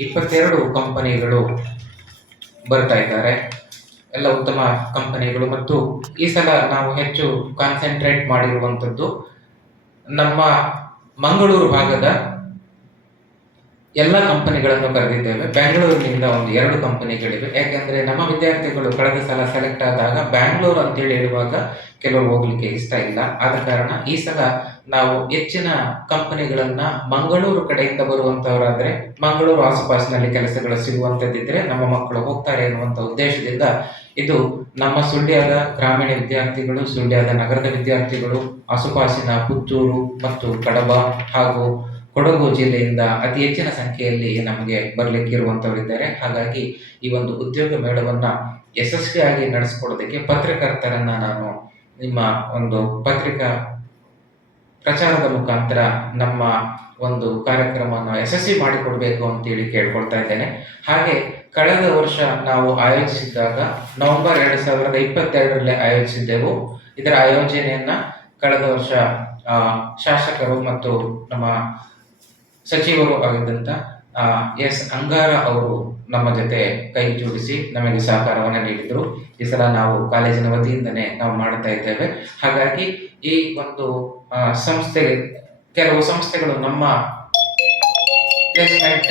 ಇಪ್ಪತ್ತೆರಡು ಕಂಪನಿಗಳು ಬರ್ತಾ ಇದ್ದಾರೆ. ಎಲ್ಲ ಉತ್ತಮ ಕಂಪನಿಗಳು ಮತ್ತು ಈ ಸಲ ನಾವು ಹೆಚ್ಚು ಕಾನ್ಸಂಟ್ರೇಟ್ ಮಾಡಿರುವಂಥದ್ದು ನಮ್ಮ ಮಂಗಳೂರು ಭಾಗದ ಎಲ್ಲ ಕಂಪನಿಗಳನ್ನು ಕರೆದಿದ್ದೇವೆ. ಬೆಂಗಳೂರಿನಿಂದ ಒಂದು ಎರಡು ಕಂಪನಿಗಳಿವೆ. ಯಾಕೆಂದರೆ ನಮ್ಮ ವಿದ್ಯಾರ್ಥಿಗಳು ಕಳೆದ ಸಲ ಸೆಲೆಕ್ಟ್ ಆದಾಗ ಬ್ಯಾಂಗ್ಳೂರು ಅಂತೇಳಿ ಹೇಳುವಾಗ ಕೆಲವರು ಹೋಗ್ಲಿಕ್ಕೆ ಇಷ್ಟ ಇಲ್ಲ. ಆದ ಕಾರಣ ಈ ಸಲ ನಾವು ಹೆಚ್ಚಿನ ಕಂಪನಿಗಳನ್ನ ಮಂಗಳೂರು ಕಡೆಯಿಂದ ಬರುವಂತವರಾದ್ರೆ ಮಂಗಳೂರು ಆಸುಪಾಸಿನಲ್ಲಿ ಕೆಲಸಗಳು ಸಿಗುವಂತದ್ದಿದ್ರೆ ನಮ್ಮ ಮಕ್ಕಳು ಹೋಗ್ತಾರೆ ಎನ್ನುವಂತ ಉದ್ದೇಶದಿಂದ ಇದು ನಮ್ಮ ಸುಳ್ಯದ ಗ್ರಾಮೀಣ ವಿದ್ಯಾರ್ಥಿಗಳು ಸುಳ್ಯದ ನಗರದ ವಿದ್ಯಾರ್ಥಿಗಳು, ಆಸುಪಾಸಿನ ಪುತ್ತೂರು ಮತ್ತು ಕಡಬ ಹಾಗೂ ಕೊಡಗು ಜಿಲ್ಲೆಯಿಂದ ಅತಿ ಹೆಚ್ಚಿನ ಸಂಖ್ಯೆಯಲ್ಲಿ ನಮಗೆ ಬರಲಿಕ್ಕೆ ಇರುವಂತವರಿದ್ದಾರೆ. ಹಾಗಾಗಿ ಈ ಒಂದು ಉದ್ಯೋಗ ಮೇಳವನ್ನ ಯಶಸ್ವಿಯಾಗಿ ನಡೆಸಿಕೊಡೋದಕ್ಕೆ ಪತ್ರಕರ್ತರನ್ನ ನಾನು ನಿಮ್ಮ ಒಂದು ಪತ್ರಿಕಾ ಪ್ರಚಾರದ ಮುಖಾಂತರ ನಮ್ಮ ಒಂದು ಕಾರ್ಯಕ್ರಮವನ್ನು ಯಶಸ್ವಿ ಮಾಡಿಕೊಡ್ಬೇಕು ಅಂತೇಳಿ ಕೇಳ್ಕೊಳ್ತಾ ಇದ್ದೇನೆ. ಹಾಗೆ ಕಳೆದ ವರ್ಷ ನಾವು ಆಯೋಜಿಸಿದ್ದಾಗ ನವೆಂಬರ್ ಎರಡು ಸಾವಿರದ ಇಪ್ಪತ್ತೆರಡರಲ್ಲಿ ಆಯೋಜಿಸಿದ್ದೆವು. ಇದರ ಆಯೋಜನೆಯನ್ನ ಕಳೆದ ವರ್ಷ ಶಾಸಕರು ಮತ್ತು ನಮ್ಮ ಸಚಿವರು ಆಗಿದ್ದಂತ ಎಸ್, ಅಂಗಾರ ಅವರು ನಮ್ಮ ಜೊತೆ ಕೈ ಜೋಡಿಸಿ ನಮಗೆ ಸಹಕಾರವನ್ನು ನೀಡಿದರು. ಈ ಸಲ ನಾವು ಕಾಲೇಜಿನ ವತಿಯಿಂದನೇ ನಾವು ಮಾಡ್ತಾ ಇದ್ದೇವೆ. ಹಾಗಾಗಿ ಈ ಒಂದು ಸಂಸ್ಥೆ ಕೆಲವು ಸಂಸ್ಥೆಗಳು ನಮ್ಮ ಪ್ಲೇಸ್ಮೆಂಟ್